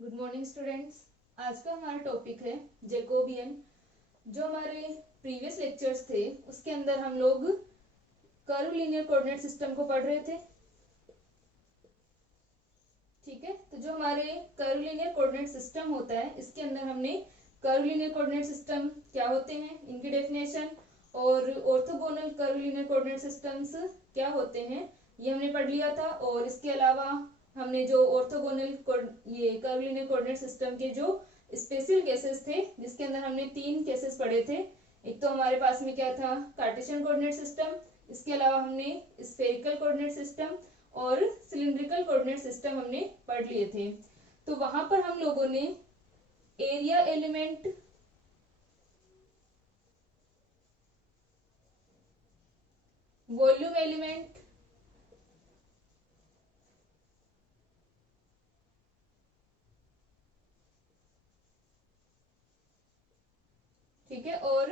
Good morning students. आज का हमारा टॉपिक है जैकोबियन। जो हमारे प्रीवियस लेक्चर्स थे उसके अंदर हम लोग कर्व लीनियर कोऑर्डिनेट सिस्टम को पढ़ रहे थे। ठीक है, तो जो हमारे कर्व लीनियर कोऑर्डिनेट सिस्टम होता है इसके अंदर हमने कर्व लीनियर कोऑर्डिनेट सिस्टम क्या होते हैं, इनकी डेफिनेशन, और orthogonal curve linear coordinate systems क्या होते हैं ये हमने पढ़ लिया था। और इसके अलावा हमने जो ऑर्थोगोनल ये कर्व लीनियर कोऑर्डिनेट सिस्टम के जो स्पेशल केसेस थे जिसके अंदर हमने 3 केसेस पढ़े थे। एक तो हमारे पास में क्या था, कार्टेशियन कोऑर्डिनेट सिस्टम, इसके अलावा हमने स्फेरिकल कोऑर्डिनेट सिस्टम और सिलिंड्रिकल कोऑर्डिनेट सिस्टम हमने पढ़ लिए थे। तो वहां पर हम लोगों ने एरिया एलिमेंट, वॉल्यूम एलिमेंट, ठीक है, और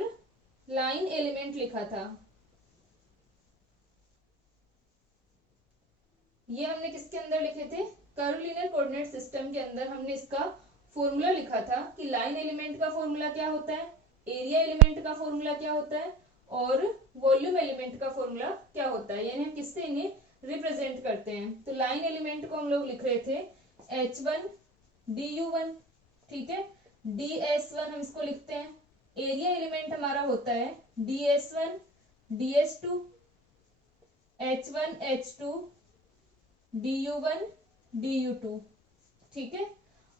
लाइन एलिमेंट लिखा था। ये हमने किसके अंदर लिखे थे, कर्व लीनियर कोऑर्डिनेट सिस्टम के अंदर हमने इसका फॉर्मूला लिखा था कि लाइन एलिमेंट का फॉर्मूला क्या होता है, एरिया एलिमेंट का फॉर्मूला क्या होता है और वॉल्यूम एलिमेंट का फॉर्मूला क्या होता है, यानी हम किससे इन्हें रिप्रेजेंट करते हैं। तो लाइन एलिमेंट को हम लोग लिख रहे थे H1 DU1, ठीक है, DS1 हम इसको लिखते हैं। एरिया एलिमेंट हमारा होता है DS1 DS2, H1 H2 DU1 DU2, ठीक है।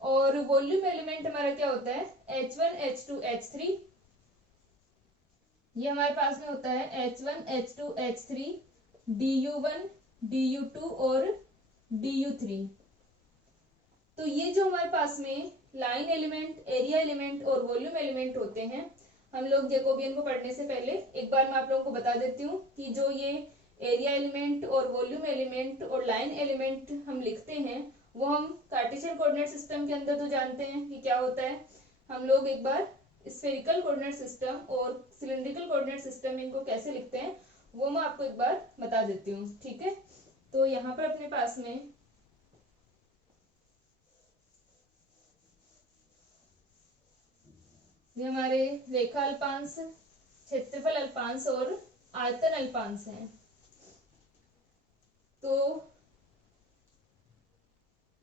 और वॉल्यूम एलिमेंट हमारा क्या होता है H1 H2 H3, ये हमारे पास में होता है H1 H2 H3 DU1 DU2 और DU3। तो ये जो हमारे पास में लाइन एलिमेंट, एरिया एलिमेंट और वॉल्यूम एलिमेंट होते हैं, हम लोग जैकोबियन को पढ़ने से पहले एक बार मैं आप लोगों को बता देती हूँ कि जो ये एरिया एलिमेंट और वॉल्यूम एलिमेंट और लाइन एलिमेंट हम लिखते हैं वो हम कार्टेशियन कोऑर्डिनेट सिस्टम के अंदर तो जानते हैं कि क्या होता है। हम लोग एक बार स्फेरिकल कोऑर्डिनेट सिस्टम और सिलिंड्रिकल कोऑर्डिनेट सिस्टम इनको कैसे लिखते हैं वो मैं आपको एक बार बता देती हूँ, ठीक है। तो यहाँ पर अपने पास में ये हमारे रेखा अल्पांश, क्षेत्रफल अल्पांश और आयतन अल्पांश हैं। तो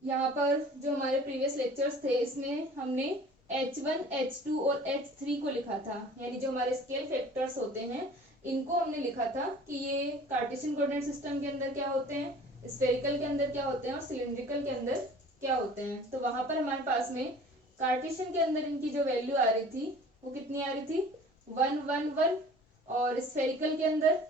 यहाँ पर जो हमारे प्रीवियस लेक्चर्स थे इसमें हमने H1 H2 और H3 को लिखा था, यानी जो हमारे स्केल फैक्टर्स होते हैं इनको हमने लिखा था कि ये कार्टेशियन कोऑर्डिनेट सिस्टम के अंदर क्या होते हैं, स्फेरिकल के अंदर क्या होते हैं और सिलिंड्रिकल के अंदर क्या होते हैं। तो वहां पर हमारे पास में कार्टेशियन के अंदर इनकी जो वैल्यू आ रही थी वो कितनी आ रही थी 1 1 1, और स्फेरिकल के अंदर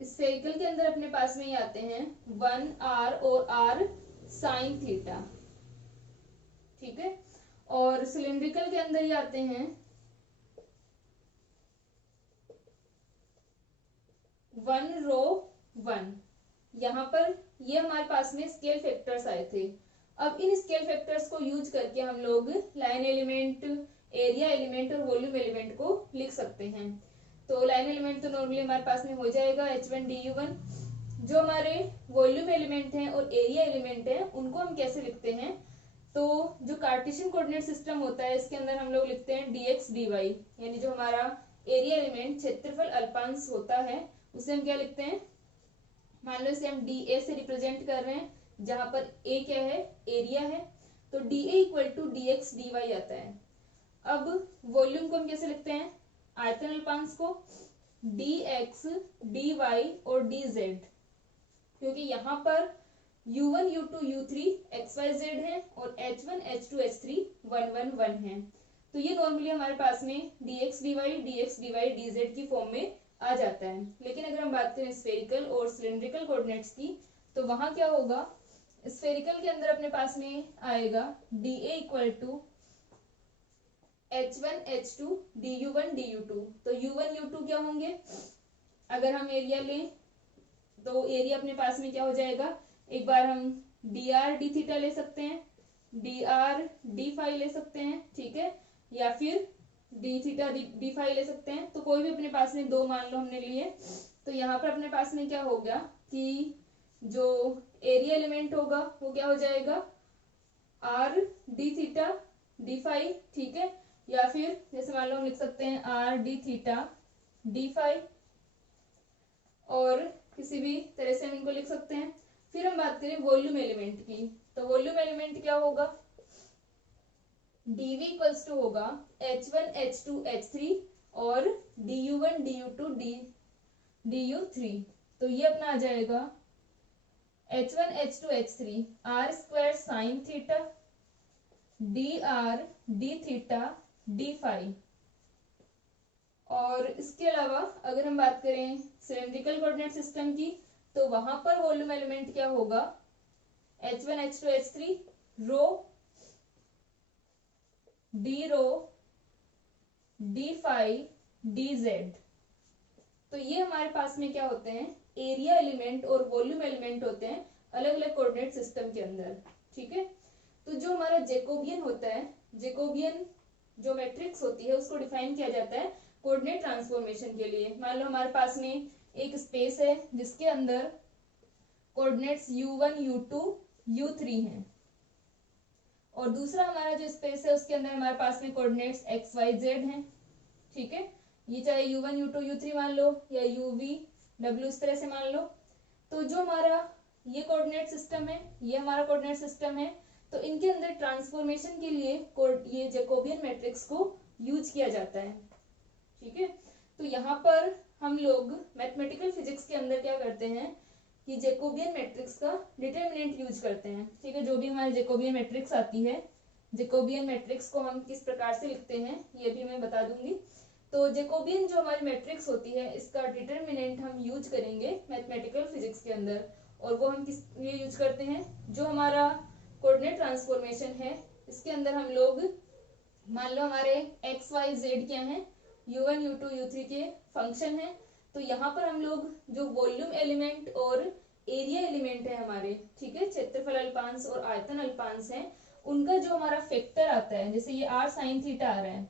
स्फेरिकल के अंदर अपने पास में ही आते हैं 1R और R साइन थीटा, ठीक है। और सिलिंड्रिकल के अंदर ही आते हैं 1ρ1। यहाँ पर ये हमारे पास में स्केल फैक्टर्स आए थे। अब इन स्केल फैक्टर्स को यूज करके हम लोग लाइन एलिमेंट, एरिया एलिमेंट और वॉल्यूम एलिमेंट को लिख सकते हैं। तो लाइन एलिमेंट तो नॉर्मली हमारे पास में हो जाएगा H1 DU1। जो हमारे वॉल्यूम एलिमेंट हैं और एरिया एलिमेंट हैं उनको हम कैसे लिखते हैं, तो जो कार्टेशियन कोऑर्डिनेट सिस्टम होता है इसके अंदर हम लोग लिखते हैं dx dy, यानी जो हमारा एरिया एलिमेंट क्षेत्रफल अल्पांश होता है उसे हम क्या लिखते हैं, मान लो इसे हम dA से रिप्रेजेंट कर रहे हैं जहां पर A क्या है, एरिया है, तो dA equal to dx dy आता है। अब वॉल्यूम को हम कैसे लिखते हैं, आयतन अल्पांश को dx dy और dz, क्योंकि यहाँ पर u1 u2 u3 xyz है और h1 h2 h3 1 1 1 है। तो ये नॉर्मली हमारे पास में dx dy dz की फॉर्म में आ जाता है। लेकिन अगर हम बात करें स्फेरिकल और सिलिंड्रिकल कोऑर्डिनेट्स की तो वहां क्या होगा, स्फेरिकल के अंदर अपने पास में आएगा dA equal to H1 H2 DU1 DU2। तो U1 U2 क्या होंगे, अगर हम एरिया लें तो एरिया अपने पास में क्या हो जाएगा, एक बार हम dr d थीटा ले सकते हैं डी आर डी फाई ले सकते हैं, ठीक है, या फिर डी थीटा डी फाई ले सकते हैं। तो कोई भी अपने पास में दो मान लो हमने लिए, तो यहाँ पर अपने पास में क्या हो गया कि जो एरिया एलिमेंट होगा वो क्या हो जाएगा r d theta d phi, ठीक है, या फिर जैसे मान लो हम लिख सकते हैं r d theta d phi, और किसी भी तरह से हम इनको लिख सकते हैं। फिर हम बात करें वॉल्यूम एलिमेंट की, तो वॉल्यूम एलिमेंट क्या होगा, dv इक्वल्स टू होगा h1 h2 h3 और du1 du2 du3। तो ये अपना आ जाएगा h1 h2 h3 r square sine theta dr d theta d phi. और इसके अलावा अगर हम बात करें सिलेंड्रिकल कोऑर्डिनेट सिस्टम की, तो वहां पर वॉल्यूम एलिमेंट क्या होगा h1 h2 h3 rho D rho D phi D Z. तो ये हमारे पास में क्या होते हैं एरिया एलिमेंट और वॉल्यूम एलिमेंट होते हैं अलग अलग कोऑर्डिनेट सिस्टम के अंदर, ठीक है। तो जो हमारा जैकोबियन होता है, जैकोबियन जो मैट्रिक्स होती है उसको डिफाइन किया जाता है कोऑर्डिनेट ट्रांसफॉर्मेशन के लिए। मान लो हमारे पास में एक स्पेस है जिसके अंदर कोऑर्डिनेट्स u1 u2 u3 हैं, और दूसरा हमारा जो स्पेस है उसके अंदर हमारे पास में कोऑर्डिनेट्स x y z हैं, ठीक है। ये चाहे u1 u2 u3 मान लो या uv w इस तरह से मान लो। तो जो हमारा ये कोऑर्डिनेट सिस्टम है, ये हमारा कोऑर्डिनेट सिस्टम है, तो इनके अंदर ट्रांसफॉर्मेशन के लिए ये जैकोबियन मैट्रिक्स को यूज किया जाता है, ठीक है। तो यहाँ पर हम लोग मैथमेटिकल फिजिक्स के अंदर क्या करते हैं कि जैकोबियन मैट्रिक्स का डिटरमिनेंट यूज करते हैं, ठीक है। जो भी हमारी जैकोबियन मैट्रिक्स आती है, जैकोबियन मैट्रिक्स को हम किस प्रकार से लिखते हैं ये भी मैं बता दूंगी। तो जैकोबियन जो हमारी मैट्रिक्स होती है इसका डिटरमिनेंट हम यूज करेंगे मैथमेटिकल फिजिक्स के अंदर, और वो हम किस लिए यूज करते हैं, जो हमारा कोऑर्डिनेट ट्रांसफॉर्मेशन है इसके अंदर हम लोग मान लो हमारे एक्स वाई जेड क्या है u1 u2 u3 के फंक्शन है। तो यहाँ पर हम लोग जो वॉल्यूम एलिमेंट और एरिया एलिमेंट है हमारे, ठीक है, क्षेत्रफल अल्पांश और आयतन अल्पांश है, उनका जो हमारा फैक्टर आता है, जैसे ये r साइन थीटा आ रहा है,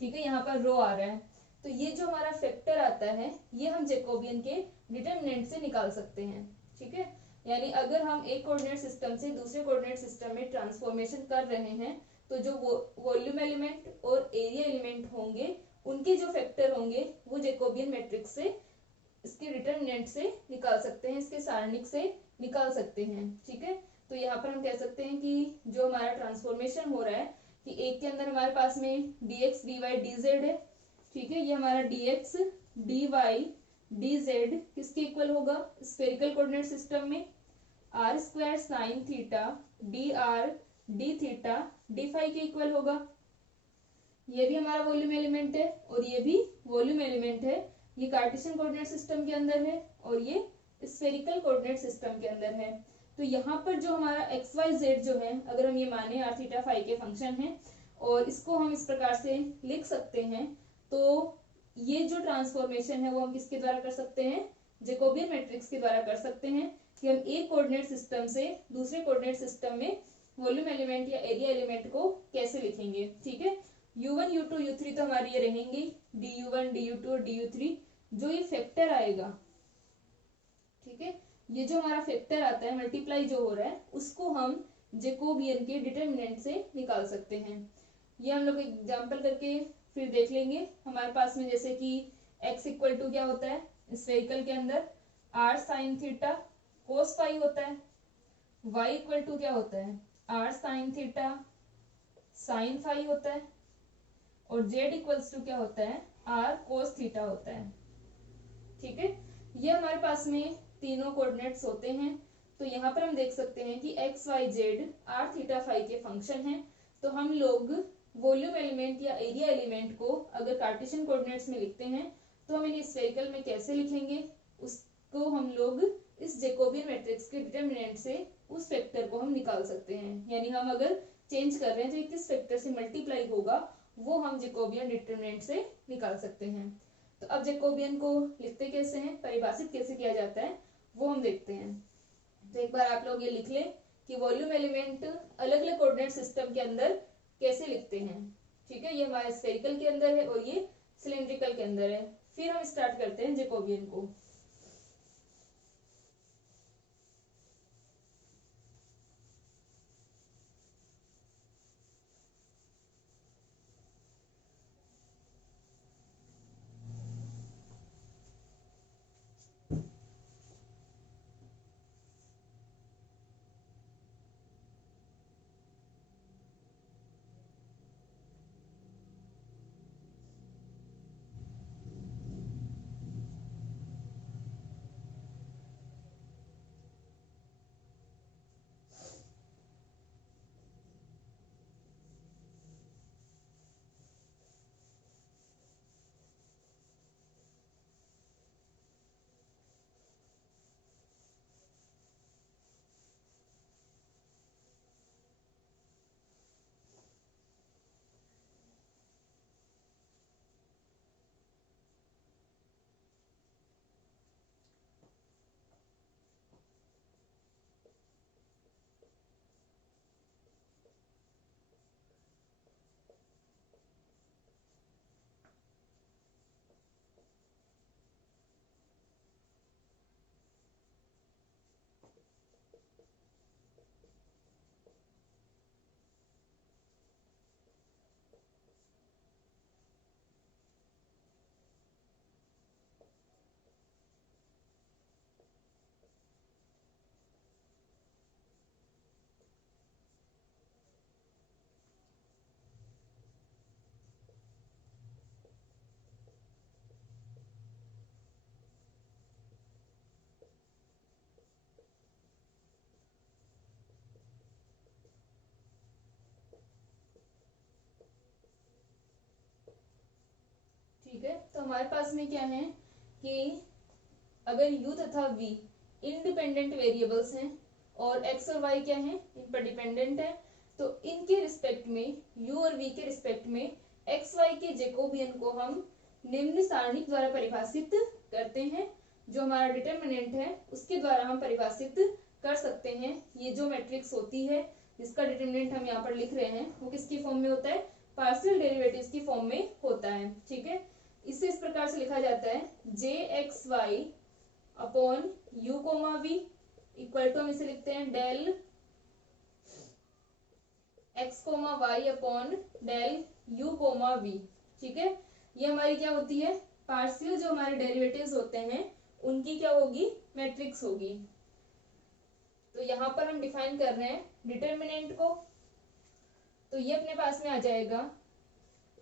ठीक है, यहाँ पर रो आ रहा है, तो ये जो हमारा फैक्टर आता है ये हम जैकोबियन के डिटरमिनेंट से निकाल सकते हैं, ठीक है। यानी अगर हम एक कोऑर्डिनेट सिस्टम से दूसरे कोऑर्डिनेट सिस्टम में ट्रांसफॉर्मेशन कर रहे हैं, तो जो वॉल्यूम एलिमेंट और एरिया एलिमेंट होंगे उनके जो फैक्टर होंगे वो जैकोबियन मैट्रिक्स से इसके डिटरमिनेंट से निकाल सकते हैं, इसके सारणिक से निकाल सकते हैं, ठीक है। तो यहाँ पर हम कह सकते हैं कि जो हमारा ट्रांसफॉर्मेशन हो रहा है कि एक के अंदर हमारे पास में dx dy dz है, ठीक है, ये हमारा dx dy dz किसके इक्वल होगा स्फेरिकल कोऑर्डिनेट सिस्टम में r square sine theta dr d theta d phi के इक्वल होगा। ये भी हमारा वॉल्यूम एलिमेंट है और ये भी वॉल्यूम एलिमेंट है, ये कार्टेशियन कोऑर्डिनेट सिस्टम के अंदर है और ये स्फेरिकल कोऑर्डिनेट सिस्टम के अंदर है। तो यहाँ पर जो हमारा एक्स वाई जेड जो है, अगर हम ये माने आर थीटा फाई के फंक्शन है और इसको हम इस प्रकार से लिख सकते हैं, तो ये जो ट्रांसफॉर्मेशन है वो हम किसके द्वारा कर सकते हैं जैकोबियन मैट्रिक्स के द्वारा कर सकते हैं कि हम एक कोऑर्डिनेट सिस्टम से दूसरे कोऑर्डिनेट सिस्टम में वॉल्यूम एलिमेंट या एरिया एलिमेंट को कैसे लिखेंगे, ठीक है। u1 u2 u3 तो हमारी ये रहेंगी du1 du2 और du3, जो ये फैक्टर आएगा, ठीक है, ये जो हमारा फैक्टर आता है मल्टीप्लाई जो हो रहा है उसको हम जैकोबियन के डिटरमिनेंट से निकाल सकते हैं। ये हम लोग एग्जांपल करके फिर देख लेंगे। हमारे पास में जैसे कि x इक्वल टू क्या होता है स्फेरिकल के अंदर r sine theta cos phi होता है, y इक्वल टू क्या होता है r sine theta sine phi होता है, और z इक्वल्स टू क्या होता है r कोस थीटा होता है, ठीक है। ये हमारे पास में तीनों कोऑर्डिनेट्स होते हैं। तो यहाँ पर हम देख सकते हैं कि x y z r theta phi के फंक्शन हैं। तो हम लोग वॉल्यूम एलिमेंट या एरिया एलिमेंट को अगर कार्टेशियन कोऑर्डिनेट्स में लिखते हैं तो हम इन्हें स्फेरिकल में कैसे लिखेंगे, उसको हम लोग इस जैकोबियन मैट्रिक्स के डिटरमिनेंट से उस फैक्टर को हम निकाल सकते हैं। यानी हम अगर चेंज कर रहे हैं तो ये किस फैक्टर से मल्टीप्लाई होगा वो हम जैकोबियन डिटरमिनेंट से निकाल सकते हैं। तो अब जैकोबियन को लिखते कैसे हैं, परिभाषित कैसे किया जाता है वो हम देखते हैं। तो एक बार आप लोग ये लिख लें कि वॉल्यूम एलिमेंट अलग अलग कोऑर्डिनेट सिस्टम के अंदर कैसे लिखते हैं। ठीक है, ये हमारे स्फेरिकल के अंदर है और ये सिलिंड्रिकल के अंदर है। फिर हम स्टार्ट करते हैं जैकोबियन को। ठीक है, तो हमारे पास में क्या है कि अगर u तथा v इंडिपेंडेंट वेरिएबल्स हैं और x और y क्या है, इन पर डिपेंडेंट है, तो इनके रिस्पेक्ट में u और v के रिस्पेक्ट में x y के जैकोबियन को हम निम्न सारणी द्वारा परिभाषित करते हैं। जो हमारा डिटरमिनेंट है उसके द्वारा हम परिभाषित कर सकते हैं। ये जो मैट्रिक्स होती है जिसका डिटरमिनेंट हम यहाँ पर लिख रहे हैं वो किसकी फॉर्म में होता है, पार्शियल डेरिवेटिव्स की फॉर्म में होता है। ठीक है, इसे इस प्रकार से लिखा जाता है jxy upon u comma v equal to, हम इसे लिखते हैं del x comma y upon del u comma v। ठीक है, ये हमारी क्या होती है, पार्शियल जो हमारे डेरिवेटिव्स होते हैं उनकी क्या होगी, मैट्रिक्स होगी। तो यहाँ पर हम डिफाइन कर रहे हैं डिटरमिनेंट को, तो ये अपने पास में आ जाएगा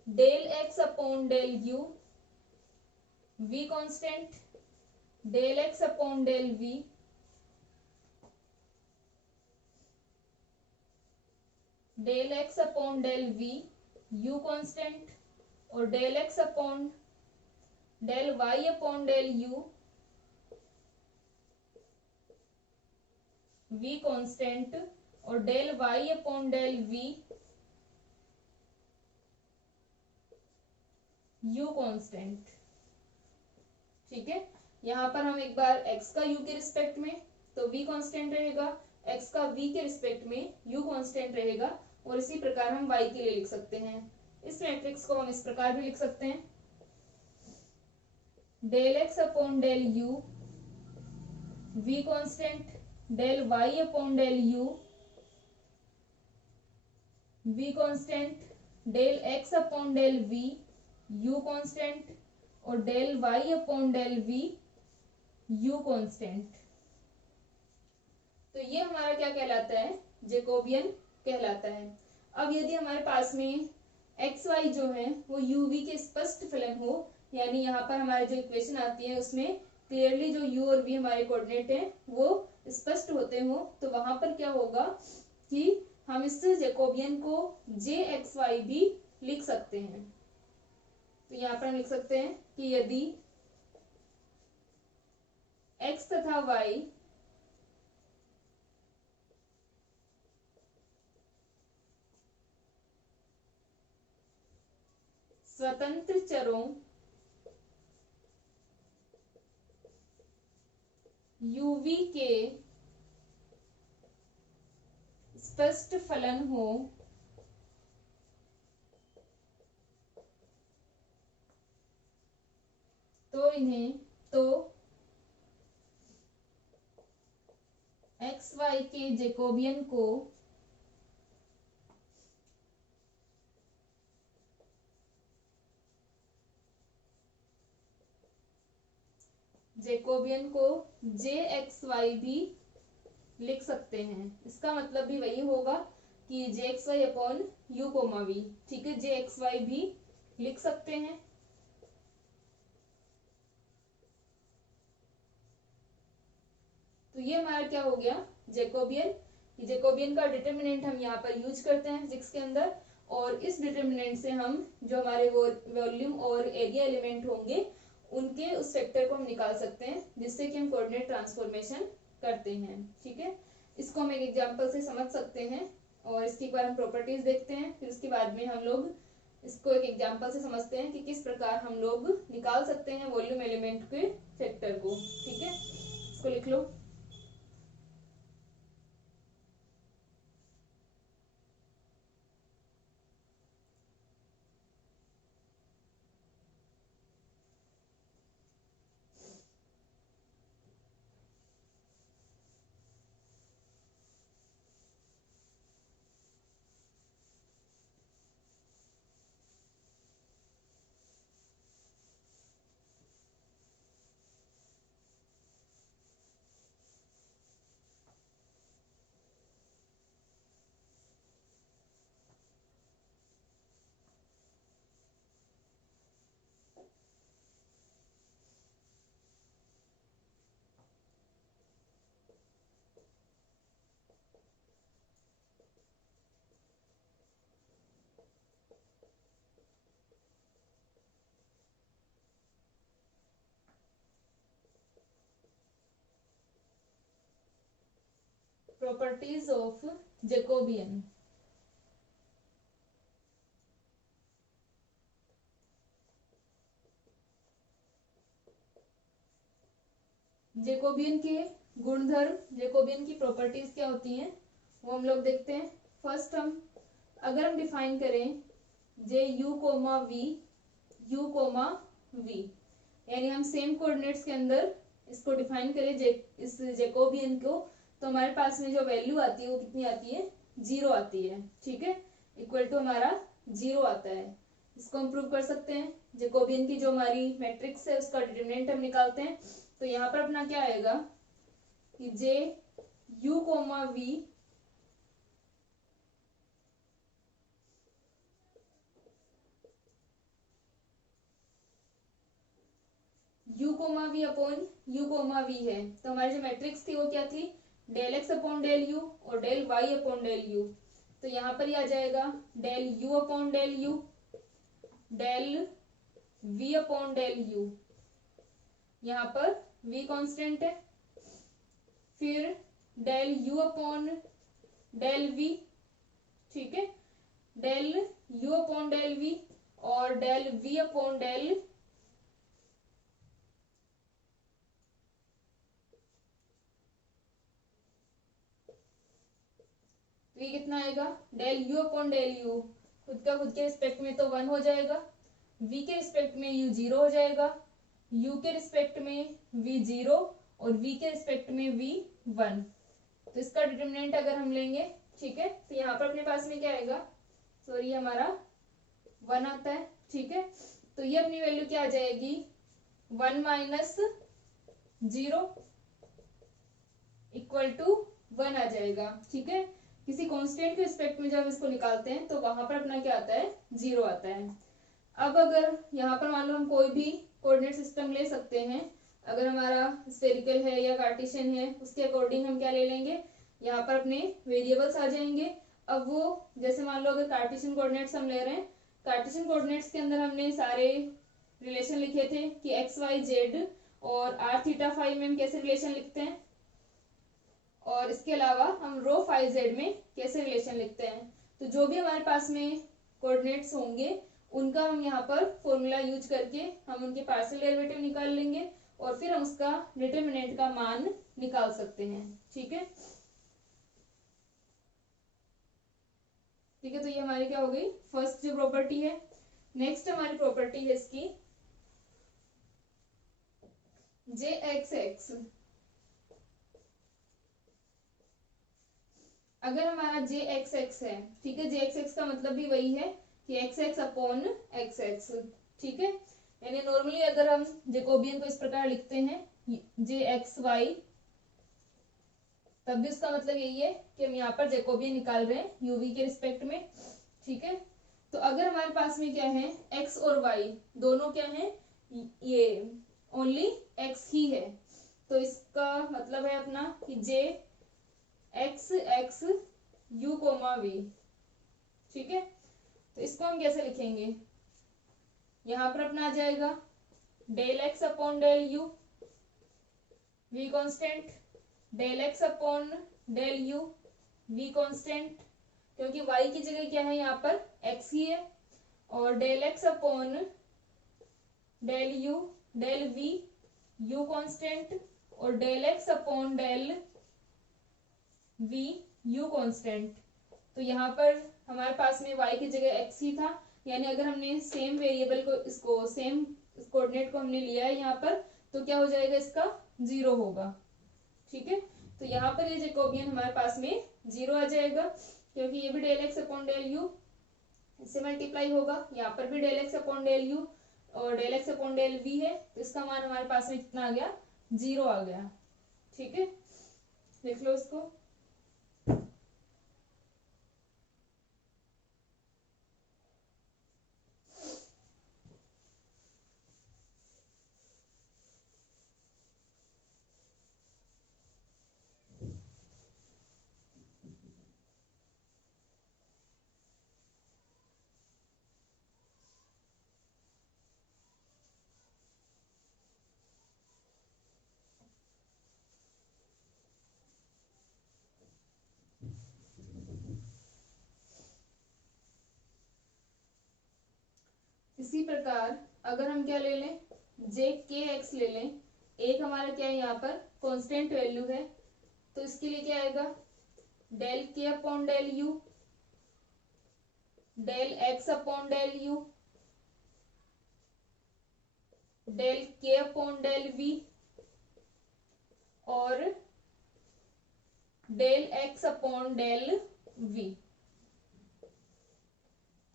del x upon del u, v constant, del x upon del v, del x upon del v, u constant, और del x upon del y upon del u, v constant, और del y upon del v, u constant. ठीक है, यहाँ पर हम एक बार x का u के रिस्पेक्ट में तो v कांस्टेंट रहेगा, x का v के रिस्पेक्ट में u कांस्टेंट रहेगा, और इसी प्रकार हम y के लिए लिख सकते हैं। इस मैट्रिक्स को हम इस प्रकार भी लिख सकते हैं del x upon del u, v constant, del y upon del u, v constant, del x upon del v, u constant, और del y upon del v, u constant. तो ये हमारा क्या कहलाता है, जैकोबियन कहलाता है। अब यदि हमारे पास में एक्स वाई जो है वो u v के स्पष्ट फलन हो, यानी यहाँ पर हमारे जो इक्वेशन आती है उसमें क्लियरली जो u और v हमारे कोऑर्डिनेट हैं वो स्पष्ट होते हो, तो वहां पर क्या होगा कि हम इस जैकोबियन को jxy भी लिख सकते हैं। तो यहाँ पर हम लिख सकते हैं कि यदि x तथा y स्वतंत्र चरों uv के स्पष्ट फलन हो तो एक्स वाई के जैकोबियन को जे एक्स वाई भी लिख सकते हैं। इसका मतलब भी वही होगा कि J x y upon u comma v, ठीक है, जे एक्स वाई भी लिख सकते हैं। तो ये हमारा क्या हो गया, जैकोबियन। जैकोबियन का डिटर्मिनेंट हम यहाँ पर यूज करते हैं फिजिक्स के अंदर, और इस डिटर्मिनेंट से हम जो हमारे वॉल्यूम और एरिया एलिमेंट होंगे उनके उस वेक्टर को हम निकाल सकते हैं, जिससे कि हम कोऑर्डिनेट ट्रांसफॉर्मेशन करते हैं। ठीक है, इसको हम एक एग्जांपल से समझ सकते हैं और इसकी एक बार हम प्रॉपर्टीज देखते हैं, फिर उसके बाद में हम लोग इसको एक एग्जांपल से समझते हैं कि किस प्रकार हम लोग निकाल सकते हैं वॉल्यूम एलिमेंट के वेक्टर को। ठीक है, इसको लिख लो। Properties of Jacobian. जैकोबियन के गुणधर्म, जैकोबियन की प्रॉपर्टीज क्या होती हैं वो हम लोग देखते हैं। फर्स्ट अगर हम डिफाइन करें J u comma v, u comma v, यानी हम सेम कोऑर्डिनेट्स के अंदर इसको डिफाइन करें इस जैकोबियन को, तो हमारे पास में जो वैल्यू आती है वो कितनी आती है, 0 आती है। ठीक है, इक्वल टू हमारा 0 आता है। इसको हम प्रूव कर सकते हैं। जैकोबियन की जो हमारी मैट्रिक्स है उसका डिटरमिनेंट हम निकालते हैं, तो यहाँ पर अपना क्या आएगा कि J u comma v u comma v upon u comma v है, तो हमारी जो मैट्रिक्स थी वो क्या थी, del x upon del you और del Y upon del u. तो यहाँ पर ही आ जाएगा del u upon del u, del v upon del u, यहाँ पर v कांस्टेंट है, फिर del u upon del v, ठीक है, del u upon del v और डेल v अपॉन डेल, तो ये कितना आएगा, del u upon del u, खुद के रिस्पेक्ट में तो 1 हो जाएगा, v के रिस्पेक्ट में u 0 हो जाएगा, u के रिस्पेक्ट में v 0 और v के रिस्पेक्ट में v 1। तो इसका डिटरमिनेंट अगर हम लेंगे, ठीक है, तो यहाँ पर अपने पास में क्या आएगा, सॉरी हमारा 1 आता है। ठीक है, तो ये अपनी वैल्यू क्या आ जाएगी, 1 माइनस 0 इक्वल टू 1 आ जाएगा। ठीक है, किसी कांस्टेंट के रिस्पेक्ट में जब इसको निकालते हैं तो वहां पर अपना क्या आता है, 0 आता है। अब अगर यहाँ पर मान लो हम कोई भी कोऑर्डिनेट सिस्टम ले सकते हैं, अगर हमारा स्फेरिकल है या कार्टेशियन है उसके अकॉर्डिंग हम क्या ले लेंगे, यहाँ पर अपने वेरिएबल्स आ जाएंगे। अब वो जैसे मान लो अगर कार्टेशियन कोऑर्डिनेट्स हम ले रहे हैं, कार्टेशियन कोऑर्डिनेट्स के अंदर हमने सारे रिलेशन लिखे थे कि एक्स वाई जेड और आर थीटा फाई में हम कैसे रिलेशन लिखते हैं, और इसके अलावा हम रो फाई जेड में कैसे रिलेशन लिखते हैं। तो जो भी हमारे पास में कोऑर्डिनेट्स होंगे उनका हम यहाँ पर फॉर्मूला यूज करके हम उनके पार्शियल डेरिवेटिव निकाल लेंगे और फिर हम उसका डिटरमिनेंट का मान निकाल सकते हैं। ठीक है, ठीक है, तो ये हमारी क्या हो गई फर्स्ट जो प्रॉपर्टी है। नेक्स्ट हमारी प्रॉपर्टी है इसकी जे एक्स एक्स। अगर हमारा जे एक्स एक्स है, ठीक है, जे एक्स एक्स का मतलब भी वही है कि x x upon x x, ठीक है। यानी नॉर्मली अगर हम जेकोबियन को इस प्रकार लिखते हैं जे एक्स वाई, तब भी उसका मतलब यही है कि हम यहाँ पर जेकोबियन निकाल रहे हैं यूवी के रिस्पेक्ट में, ठीक है। तो अगर हमारे पास में क्या है एक्स और वाई दोनों क्या है, ये ओनली एक्स ही है, तो इसका मतलब है अपना कि J x x u comma v, ठीक है। तो इसको हम कैसे लिखेंगे, यहां पर अपना आ जाएगा del x upon del u v constant, del x upon del u v constant, क्योंकि y की जगह क्या है यहाँ पर x ही है, और del x upon del v u constant, और del x upon del v u constant. तो यहाँ पर हमारे पास में y की जगह x ही था, यानी अगर हमने सेम वेरिएबल को इसको सेम कोऑर्डिनेट को हमने लिया है यहाँ पर, तो क्या हो जाएगा इसका 0 होगा, ठीक है। तो यहाँ पर ये जैकोबियन हमारे पास में 0 आ जाएगा, क्योंकि ये भी del x upon del u इससे मल्टीप्लाई होगा, यहाँ पर भी del x upon del you और del x upon del v है, तो इसका मान हमारे पास में कितना आ गया 0 आ गया, ठीक है। देख लो इसको। इसी प्रकार अगर हम क्या ले लें जे के एक्स ले लें, एक हमारा क्या है यहाँ पर कांस्टेंट वैल्यू है, तो इसके लिए क्या आएगा del k upon del u del x upon del u del k upon del v और del x upon del v.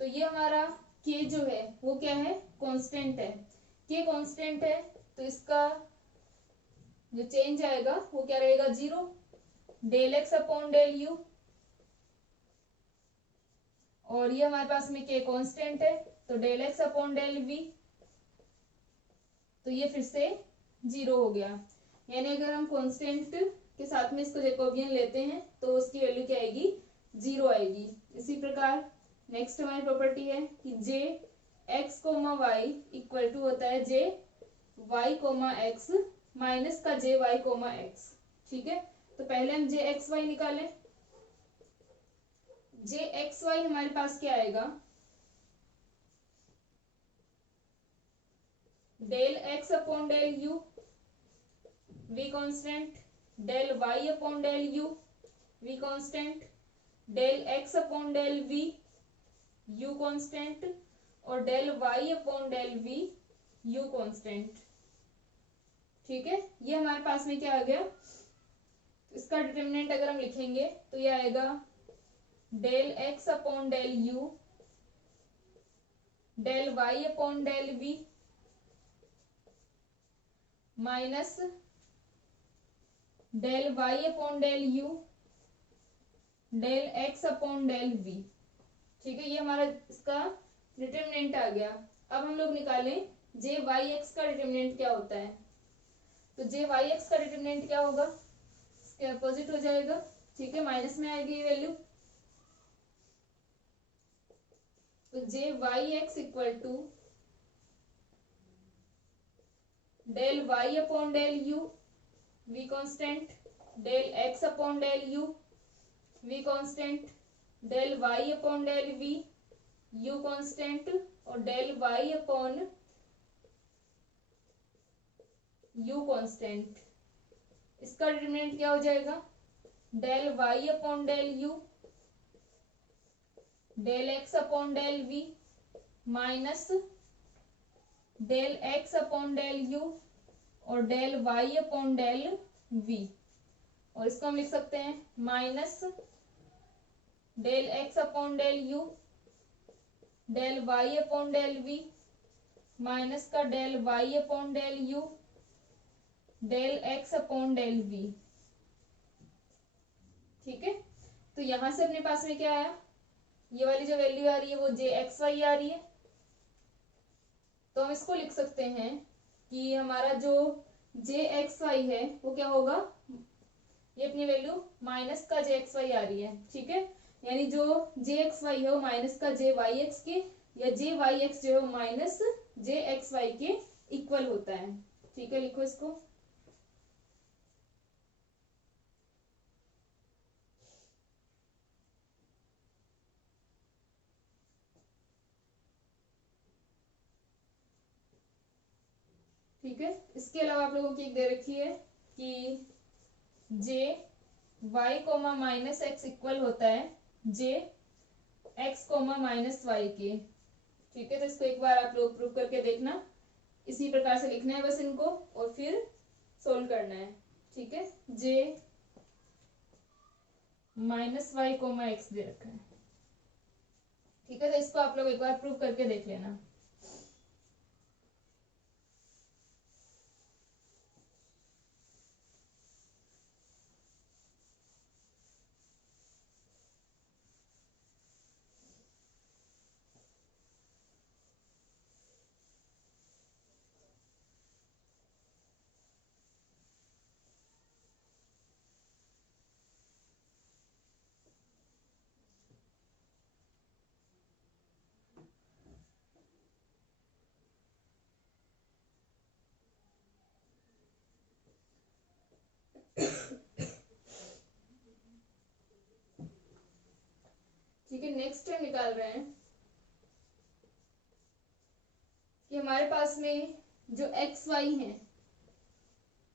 तो ये हमारा के जो है वो क्या है कांस्टेंट है, के कांस्टेंट है, तो इसका जो चेंज आएगा वो क्या रहेगा 0, del x upon del you, और ये हमारे पास में के कांस्टेंट है, तो del x upon del v, तो ये फिर से 0 हो गया। यानी अगर हम कांस्टेंट के साथ में इसको जैकोबियन लेते हैं तो उसकी वैल्यू क्या आएगी 0 आएगी। इसी प्रकार नेक्स्ट हमारी प्रॉपर्टी है कि J x comma y equal to होता है J y comma x minus का जे वाई कोमा एक्स, ठीक है। तो पहले हम जे एक्स वाई निकालें। जे एक्स वाई हमारे पास क्या आएगा del x upon del u v constant, del Y upon del u v constant, del x upon del v u constant, और del Y upon del v u constant, ठीक है। ये हमारे पास में क्या आ गया, इसका डिटरमिनेंट अगर हम लिखेंगे तो ये आएगा del x upon del u del Y upon del v minus del Y upon del u del x upon del we, ठीक है। ये हमारा इसका डिटरमिनेंट आ गया। अब हम लोग निकालें जे वाई एक्स का डिटरमिनेंट क्या होता है। तो जे वाई एक्स का डिटरमिनेंट क्या होगा, इसके अपोजिट हो जाएगा, ठीक है, माइनस में आएगी ये वैल्यू। तो J y x equal to del Y upon del u v constant, del x upon del u v constant, del Y upon del v u constant, और del Y upon u constant. इसका determinant क्या हो जाएगा del Y upon del u del x upon del v minus del x upon del you और del Y upon del v, और इसको हम लिख सकते हैं minus del x upon del u del Y upon del v minus का del Y upon del u del x upon del we. ठीक है, तो यहां से अपने पास में क्या आया, ये वाली जो वैल्यू आ रही है वो जे एक्स वाई आ रही है, तो हम इसको लिख सकते हैं कि हमारा जो जे एक्स वाई है वो क्या होगा, ये अपनी वैल्यू माइनस का जे एक्स वाई आ रही है। ठीक है, यानी जो जे एक्स वाई है वो माइनस का जे वाई एक्स के या जे वाई एक्स जो है वो माइनस जे एक्स वाई के इक्वल होता है। ठीक है, लिखो इसको। ठीक है, इसके अलावा आप लोगों की एक दे रखी है कि J y comma minus x equal होता है J x comma minus y के। ठीक है, तो इसको एक बार आप लोग प्रूव करके देखना, इसी प्रकार से लिखना है बस इनको और फिर सोल्व करना है। ठीक है, जे माइनस वाई कोमा एक्स दे रखा है। ठीक है, तो इसको आप लोग एक बार प्रूव करके देख लेना। ठीक है, नेक्स्ट हम निकाल रहे हैं कि हमारे पास में जो एक्स वाई है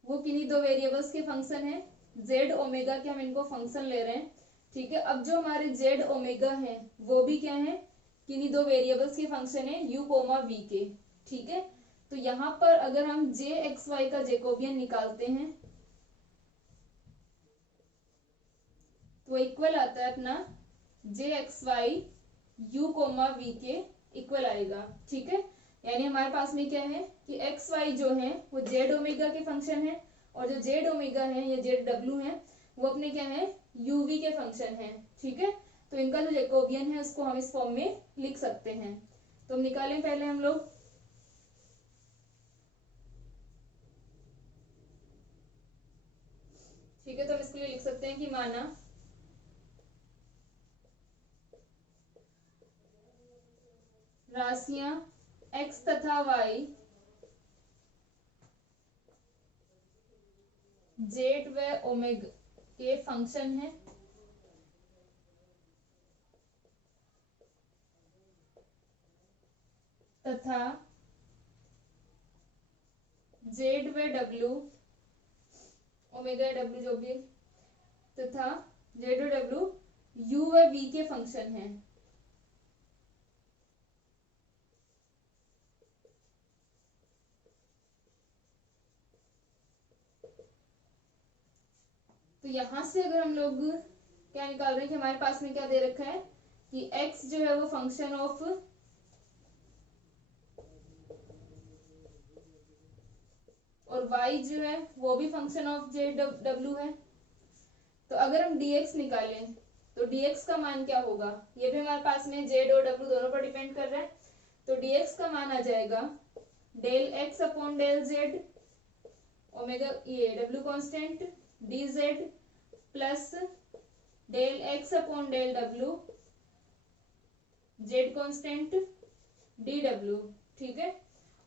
वो किन्हीं दो वेरिएबल्स के फंक्शन है, जेड ओमेगा के हम इनको फंक्शन ले रहे हैं। ठीक है, अब जो हमारे जेड ओमेगा है वो भी क्या है, किन्हीं दो वेरिएबल्स के फंक्शन है यू कोमा वी के। ठीक है, तो यहाँ पर अगर हम जे एक्स वाई का जेकोबियन निकालते हैं तो इक्वल आता है अपना J x y u comma v के इक्वल आएगा। ठीक है, यानी हमारे पास में क्या है कि एक्स वाई जो है वो जेड ओमेगा के फंक्शन है और जो जेड ओमेगा है या जेड डब्ल्यू है वो अपने क्या है यूवी के फंक्शन है। ठीक है, तो इनका जो जैकोबियन है उसको हम इस फॉर्म में लिख सकते हैं। तो हम निकालें पहले हम लोग। ठीक है, तो हम इसके लिए लिख सकते हैं कि माना राशियां x तथा y जेड व ओमेगा के फंक्शन है तथा जेड व डब्ल्यू ओमेगा डब्ल्यू जो भी तथा जेड व डब्ल्यू यू व वी के फंक्शन है। तो यहां से अगर हम लोग क्या निकाल रहे हैं कि हमारे पास में क्या दे रखा है कि x जो है वो फंक्शन ऑफ और y जो है वो भी फंक्शन ऑफ जे डब्ल्यू है। तो अगर हम dx निकालें तो dx का मान क्या होगा, ये भी हमारे पास में z और w दोनों पर डिपेंड कर रहा है। तो dx का मान आ जाएगा del x upon del z omega ये w constant dz plus del x upon del w z constant dw। ठीक है,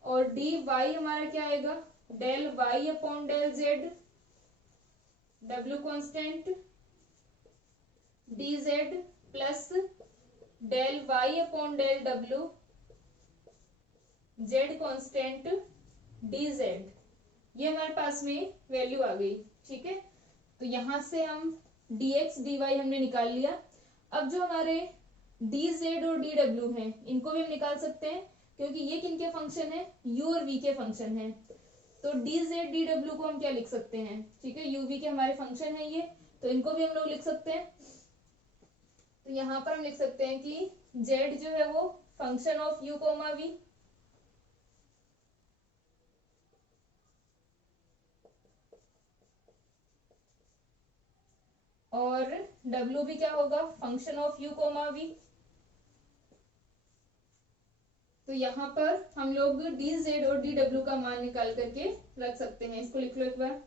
और dy हमारा क्या आएगा del y upon del z w constant dz plus del y upon del w z constant dz। ये हमारे पास में वैल्यू आ गई। ठीक है, तो यहां से हम dx dy हमने निकाल लिया। अब जो हमारे डी जेड और डी डब्ल्यू हैं, इनको भी हम निकाल सकते हैं क्योंकि ये किनके फंक्शन है, यू और वी के फंक्शन है। तो डी जेड डी डब्ल्यू को हम क्या लिख सकते हैं, ठीक है, यू वी के हमारे फंक्शन है ये, तो इनको भी हम लोग लिख सकते हैं। तो यहाँ पर हम लिख सकते हैं कि जेड जो है वो function of you comma V, और डब्ल्यू भी क्या होगा, function of you comma V. तो यहाँ पर हम लोग डी जेड और डी डब्ल्यू का मान निकाल करके रख सकते हैं। इसको लिख लो एक बार।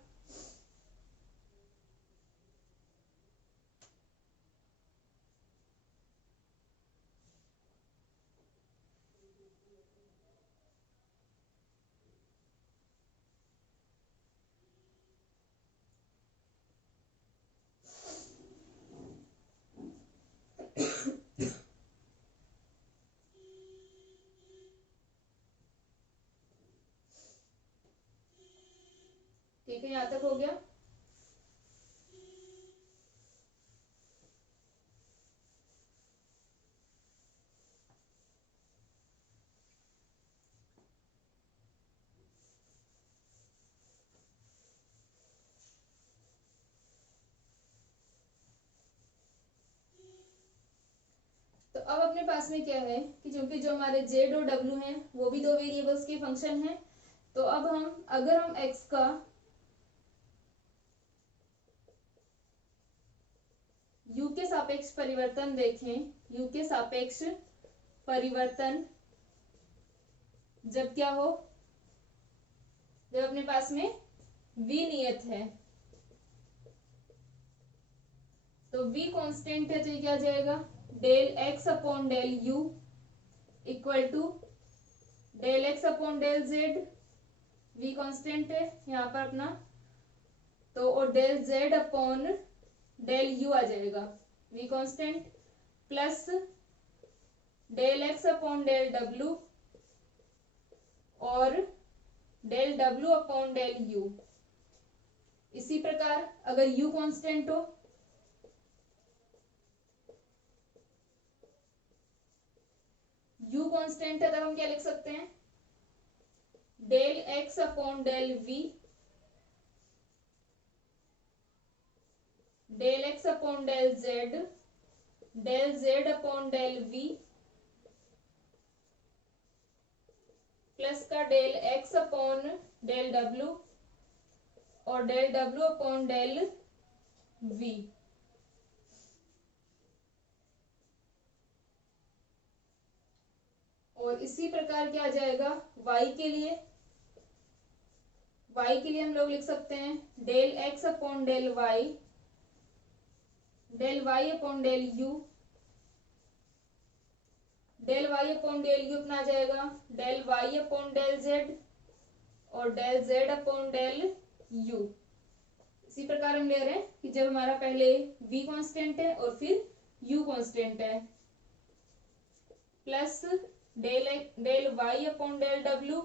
ठीक है, यहाँ तक हो गया। तो अब अपने पास में क्या है कि क्योंकि जो हमारे जेड और डब्ल्यू हैं वो भी दो वेरिएबल्स के फंक्शन हैं, तो अब हम अगर हम एक्स का यू के सापेक्ष परिवर्तन देखें, यू के सापेक्ष परिवर्तन जब क्या हो, जब अपने पास में v नियत है, तो v कांस्टेंट है, तो ये क्या आ जाएगा, del x upon del u equal to del x upon del z, v constant है यहाँ पर अपना, तो और del Z upon del u आ जाएगा, v constant, plus del x upon del W और del W upon del u. इसी प्रकार अगर u कांस्टेंट हो, u कांस्टेंट है, तब हम क्या लिख सकते हैं, del x upon del v, del x upon del z, del Z upon del v, plus का del x upon del W और del W upon del v। और इसी प्रकार क्या आ जाएगा y के लिए, y के लिए हम लोग लिख सकते हैं del x upon del y, del y upon del u, del y upon del u अपना आ जाएगा del y upon del z और del z upon del u। इसी प्रकार हम ले रहे हैं कि जब हमारा पहले v कांस्टेंट है और फिर u कांस्टेंट है, plus del y upon del w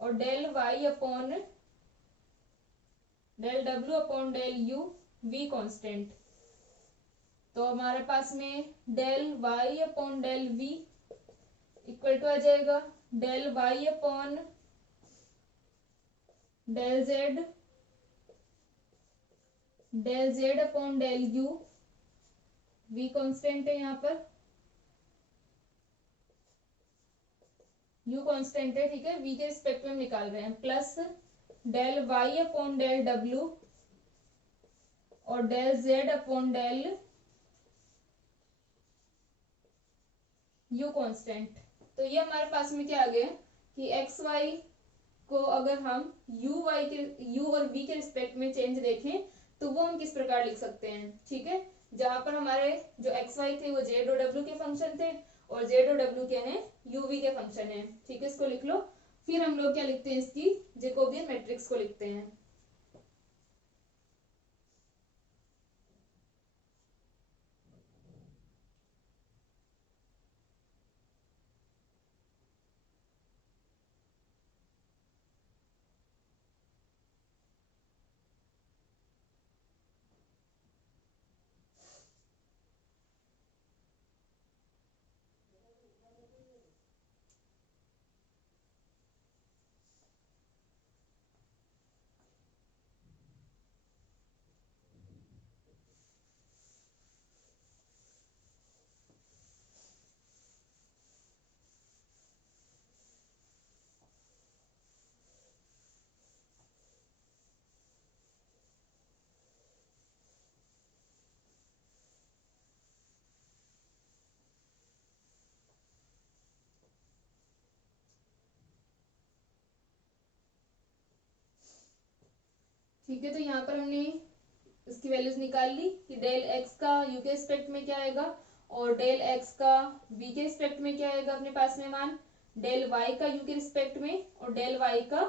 और del y upon del w upon del u, v constant. तो हमारे पास में del y upon del v equal to आ जाएगा del y upon del z upon del u, v constant है यहाँ पर, u कांस्टेंट है, ठीक है, v के रिस्पेक्ट में हम निकाल रहे हैं, plus del y upon del w और del z upon del u constant. तो ये हमारे पास में क्या आ गया कि एक्स वाई को अगर हम u और v के रिस्पेक्ट में चेंज देखें तो वो हम किस प्रकार लिख सकते हैं, ठीक है, जहां पर हमारे जो एक्स वाई थे वो जेड और डब्ल्यू के फंक्शन थे और जेड और डब्ल्यू क्या है, यू वी के फंक्शन है, ठीक है, इसको लिख लो। फिर हम लोग क्या लिखते हैं, इसकी जैकोबियन मैट्रिक्स को लिखते हैं। ठीक है, तो यहाँ पर हमने इसकी वैल्यूज निकाल ली कि डेल एक्स का यू के रिस्पेक्ट में क्या आएगा और डेल एक्स का वी के रिस्पेक्ट में क्या आएगा अपने पास में मान, डेल वाई का यू के रिस्पेक्ट में और डेल वाई का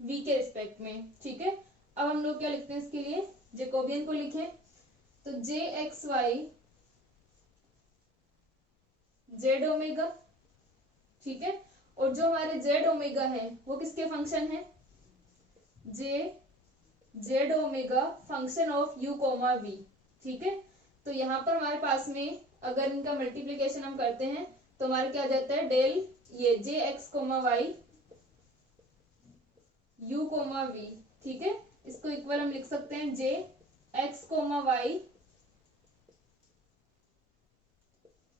वी के रिस्पेक्ट में। ठीक है, अब हम लोग क्या लिखते हैं इसके लिए, जैकोबियन को लिखें तो जे एक्स वाई जेड ओमेगा। ठीक है, और जो हमारे जेड ओमेगा है वो किसके फंक्शन है, J z omega function of you comma v. ठीक है, तो यहाँ पर हमारे पास में अगर इनका मल्टीप्लीकेशन हम करते हैं तो हमारे क्या आ जाता है, डेल ये J x comma y u comma v. ठीक है, इसको इक्वल हम लिख सकते हैं J x comma y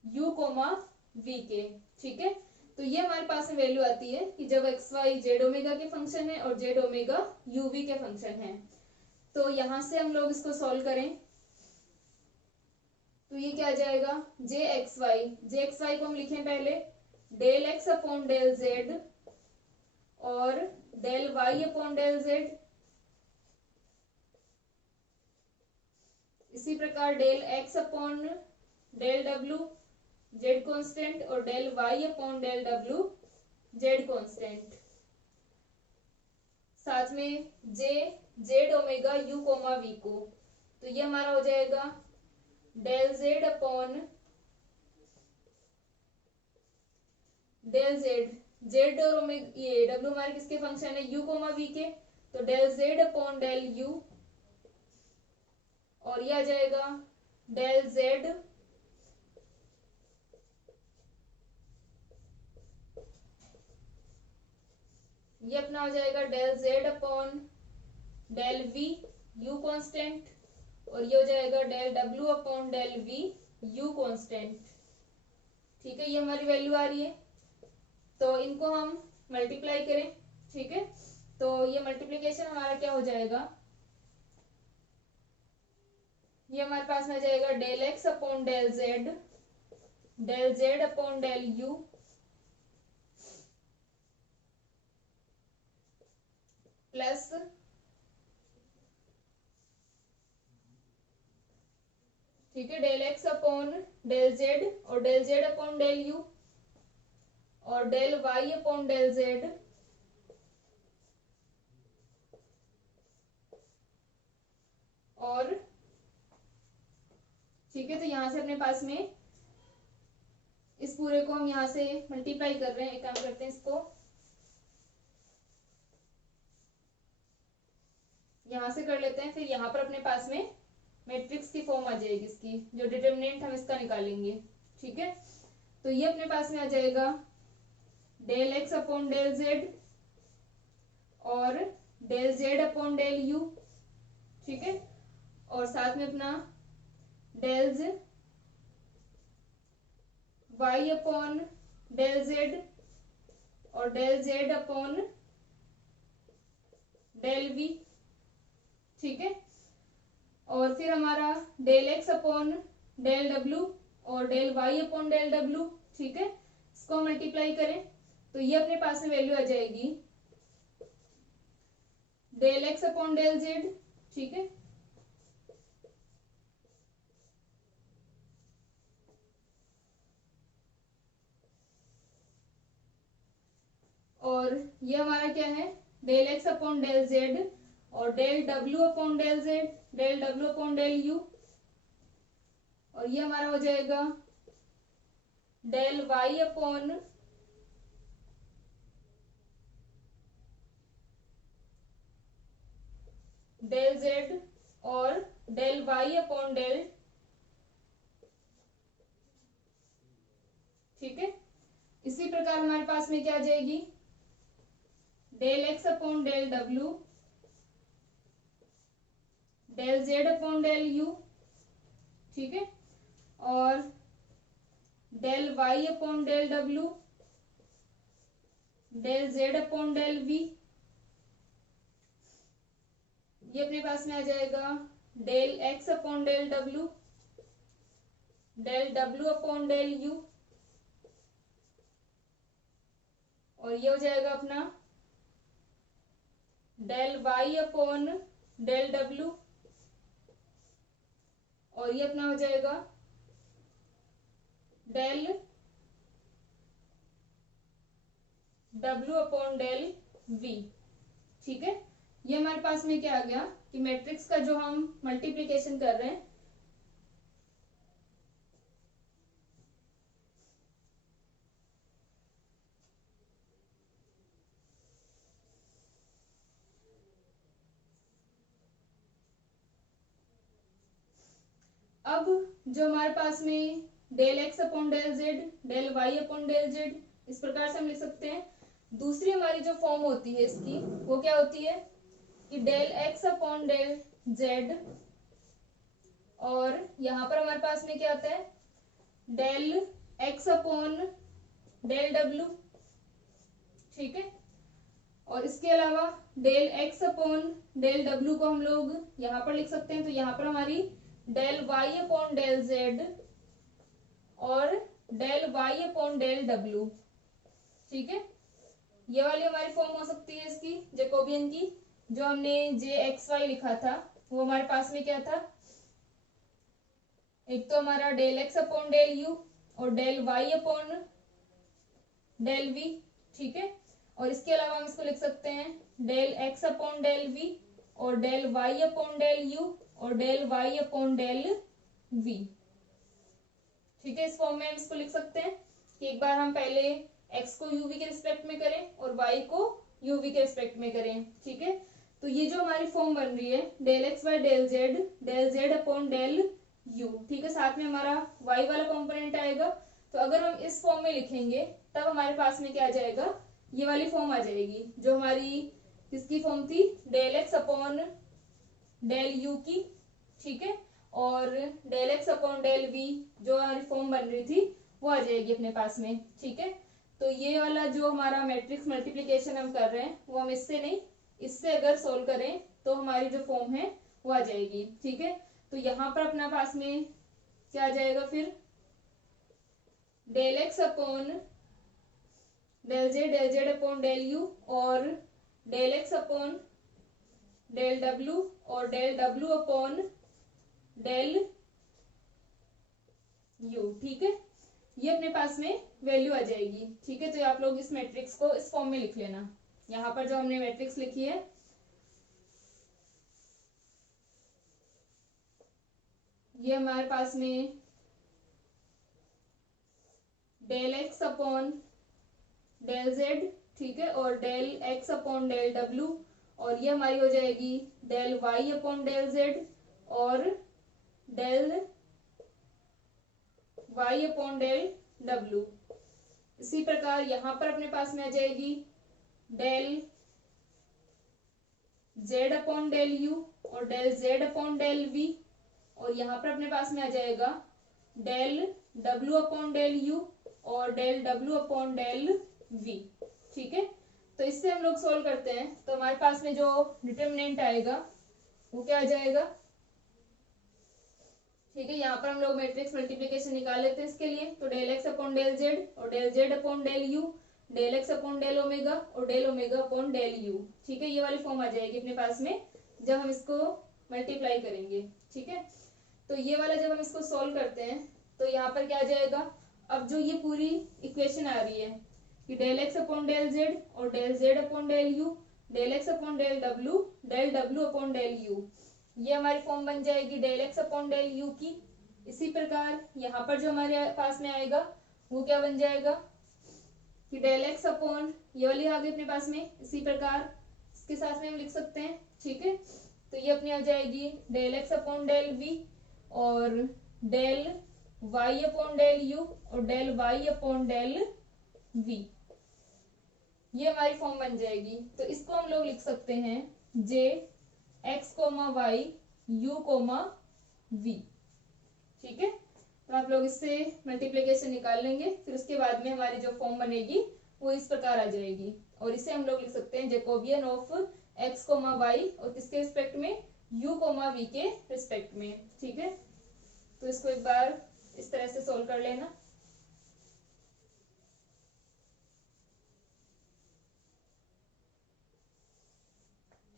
u comma v के। ठीक है, तो ये हमारे पास में वैल्यू आती है कि जब एक्स वाई जेड ओमेगा के फंक्शन है और जेड ओमेगा यू वी के फंक्शन है। तो यहां से हम लोग इसको सॉल्व करें तो ये क्या आ जाएगा, जे एक्स वाई को हम लिखें पहले del x upon del z और del Y upon del z. इसी प्रकार डेल एक्स अपॉन डेल डब्ल्यू जेड कांस्टेंट और डेल वाई अपॉन डेल डब्ल्यू जेड कांस्टेंट। साथ में J z omega u comma v को, तो ये हमारा हो जाएगा del Z upon del z, z और ओमेगा ये डब्ल्यू हमारे किसके फंक्शन है, यू कोमा वी के, तो del Z upon del you और ये आ जाएगा डेल जेड ये अपना हो जाएगा del Z upon del v u constant और ये हो जाएगा del W upon del v u constant. ठीक है, ये हमारी वैल्यू आ रही है, तो इनको हम मल्टीप्लाई करें। ठीक है, तो ये मल्टीप्लीकेशन हमारा क्या हो जाएगा, ये हमारे पास में आ जाएगा del x upon del Z upon del u plus ठीक है del x upon del z और del Z upon del you और del Y upon del z और ठीक है, तो यहां से अपने पास में इस पूरे को हम यहां से मल्टीप्लाई कर रहे हैं। एक काम करते हैं, इसको यहां से कर लेते हैं, फिर यहाँ पर अपने पास में मैट्रिक्स की फॉर्म आ जाएगी इसकी, जो डिटरमिनेंट हम इसका निकालेंगे। ठीक है, तो ये अपने पास में आ जाएगा del x upon del z और del Z upon del you. ठीक है, और साथ में अपना del Y upon del z और del Z upon del we. ठीक है, और फिर हमारा del x upon del W और डेल वाई अपॉन डेल डब्ल्यू। ठीक है, इसको मल्टीप्लाई करें तो ये अपने पास में वैल्यू आ जाएगी del x upon del z. ठीक है, और ये हमारा क्या है, del x upon del z और del W upon del z, del W upon del you और ये हमारा हो जाएगा del Y upon del z और डेल वाई अपॉन डेल। ठीक है, इसी प्रकार हमारे पास में क्या आ जाएगी, del x upon del W del Z upon del you. ठीक है, और del Y upon del W del Z upon del we. ये अपने पास में आ जाएगा del x upon del W del W upon del you और ये हो जाएगा अपना del Y upon del W, और ये अपना हो जाएगा del W upon del we. ठीक है, ये हमारे पास में क्या आ गया कि मैट्रिक्स का जो हम मल्टीप्लिकेशन कर रहे हैं, अब जो हमारे पास में del x upon del z, del Y upon del z, इस प्रकार से हम लिख सकते हैं। दूसरी हमारी जो फॉर्म होती है इसकी, वो क्या होती है कि del x upon del z, और यहां पर हमारे पास में क्या आता है डेल एक्स अपॉन डेल डब्ल्यू। ठीक है, और इसके अलावा डेल एक्स अपॉन डेल डब्ल्यू को हम लोग यहां पर लिख सकते हैं। तो यहां पर हमारी del Y upon del z और डेल वाई अपॉन डेल डब्ल्यू। ठीक है, ये वाली हमारी फॉर्म हो सकती है इसकी जैकोबियन की। जो हमने जे एक्स वाई लिखा था वो हमारे पास में क्या था, एक तो हमारा del x upon del you और del Y upon del we. ठीक है, और इसके अलावा हम इसको लिख सकते हैं del x upon del v और del Y upon del you और del Y upon del we. ठीक है, इस फॉर्म में हम इसको लिख सकते हैं कि एक बार हम पहले एक्स को यूवी के रिस्पेक्ट में करें और वाई को यूवी के रिस्पेक्ट में करें। ठीक है, तो ये जो हमारी फॉर्म बन रही है del x by del Z upon del you. ठीक है, साथ में हमारा वाई वाला कॉम्पोनेंट आएगा। तो अगर हम इस फॉर्म में लिखेंगे तब हमारे पास में क्या आ जाएगा, ये वाली फॉर्म आ जाएगी जो हमारी किसकी फॉर्म थी, del x upon del u की। ठीक है, और del x upon del v जो हमारी फॉर्म बन रही थी वो आ जाएगी अपने पास में। ठीक है, तो ये वाला जो हमारा मैट्रिक्स मल्टीप्लिकेशन हम कर रहे हैं वो हम इससे नहीं, इससे अगर सोल्व करें तो हमारी जो फॉर्म है वो आ जाएगी। ठीक है, तो यहाँ पर अपना पास में क्या आ जाएगा फिर, del x upon del Z upon del you और del x upon del W और del W upon del you. ठीक है, ये अपने पास में वैल्यू आ जाएगी। ठीक है, तो आप लोग इस मैट्रिक्स को इस फॉर्म में लिख लेना। यहाँ पर जो हमने मैट्रिक्स लिखी है ये हमारे पास में del x upon del z, ठीक है, और del x upon del W, और ये हमारी हो जाएगी del Y upon del z और डेल वाई अपॉन डेल डब्ल्यू। इसी प्रकार यहाँ पर अपने पास में आ जाएगी del Z upon del you और del Z upon del v, और यहाँ पर अपने पास में आ जाएगा del W upon del you और del W upon del we. ठीक है, तो इससे हम लोग सोल्व करते हैं तो हमारे पास में जो डिटर्मिनेंट आएगा वो क्या आ जाएगा। ठीक है, यहाँ पर हम लोग मैट्रिक्स मल्टीप्लिकेशन निकाल लेते हैं इसके लिए। तो del x upon del z और del Z upon del u, del x upon del omega और del omega upon del you. ठीक है, ये वाली फॉर्म आ जाएगी अपने पास में जब हम इसको मल्टीप्लाई करेंगे। ठीक है, तो ये वाला जब हम इसको सोल्व करते हैं तो यहाँ पर क्या आ जाएगा, अब जो ये पूरी इक्वेशन आ रही है कि del x upon del z और del Z upon del u, del x upon del W upon del u, ये हमारी फॉर्म बन जाएगी del x upon del u की। इसी प्रकार यहाँ पर जो हमारे पास में आएगा वो क्या बन जाएगा कि डेल एक्स अपॉन, ये वाली आ गई अपने पास में, इसी प्रकार इसके साथ में हम लिख सकते हैं। ठीक है, तो ये अपनी आ जाएगी del x upon del v और del Y upon del you और del Y upon del we, ये हमारी फॉर्म बन जाएगी। तो इसको हम लोग लिख सकते हैं J x comma y u comma v. ठीक है, तो आप लोग इससे मल्टीप्लिकेशन निकाल लेंगे, फिर उसके बाद में हमारी जो फॉर्म बनेगी वो इस प्रकार आ जाएगी, और इसे हम लोग लिख सकते हैं Jacobian of x comma y और किसके रिस्पेक्ट में, यू कोमा वी के रिस्पेक्ट में। ठीक है, तो इसको एक बार इस तरह से सोल्व कर लेना।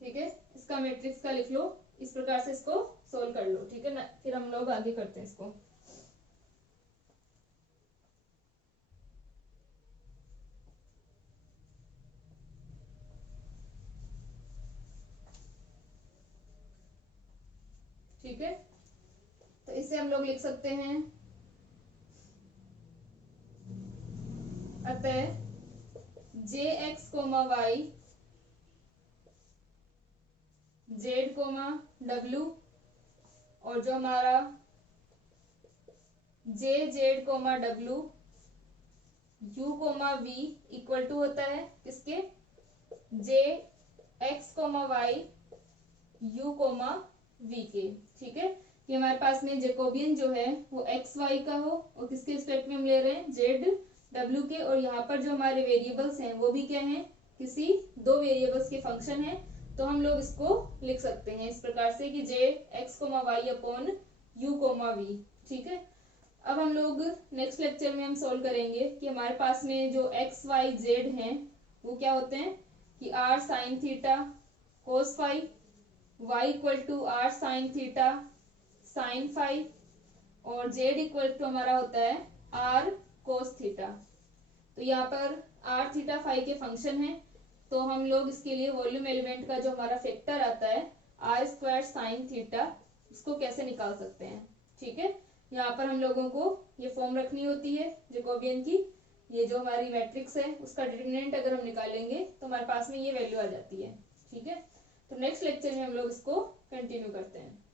ठीक है, इसका मैट्रिक्स का लिख लो, इस प्रकार से इसको सोल्व कर लो, ठीक है ना। फिर हम लोग आगे करते हैं इसको। ठीक है, तो इसे हम लोग लिख सकते हैं, अतः jx, y, z, w और जो हमारा jz, w, u, v equal to होता है किसके, jx, y, u, v के। ठीक है, कि हमारे पास में जेकोबियन जो है वो एक्स वाई का हो और किसके रिस्पेक्ट में हम ले रहे हैं, जेड डब्ल्यू के, और यहाँ पर जो हमारे वेरिएबल्स हैं वो भी क्या हैं, किसी दो वेरिएबल्स के फंक्शन है। तो हम लोग इसको लिख सकते हैं इस प्रकार से कि J x comma y upon u comma v. ठीक है, अब हम लोग नेक्स्ट लेक्चर में हम सोल्व करेंगे कि हमारे पास में जो एक्स वाई जेड हैं वो क्या होते हैं, कि r sine theta cos phi, y equal to r sine theta sine phi, और जेड इक्वल टू हमारा होता है आर कोस थीटा। तो यहाँ पर आर थीटा फाई के फंक्शन है, तो हम लोग इसके लिए वॉल्यूम एलिमेंट का जो हमारा फैक्टर आता है आर स्क्वायर साइन थीटा, उसको कैसे निकाल सकते हैं। ठीक है, यहाँ पर हम लोगों को ये फॉर्म रखनी होती है जेकोबियन की, ये जो हमारी मैट्रिक्स है उसका डिटरमिनेंट अगर हम निकालेंगे तो हमारे पास में ये वैल्यू आ जाती है। ठीक है, तो नेक्स्ट लेक्चर में हम लोग इसको कंटिन्यू करते हैं।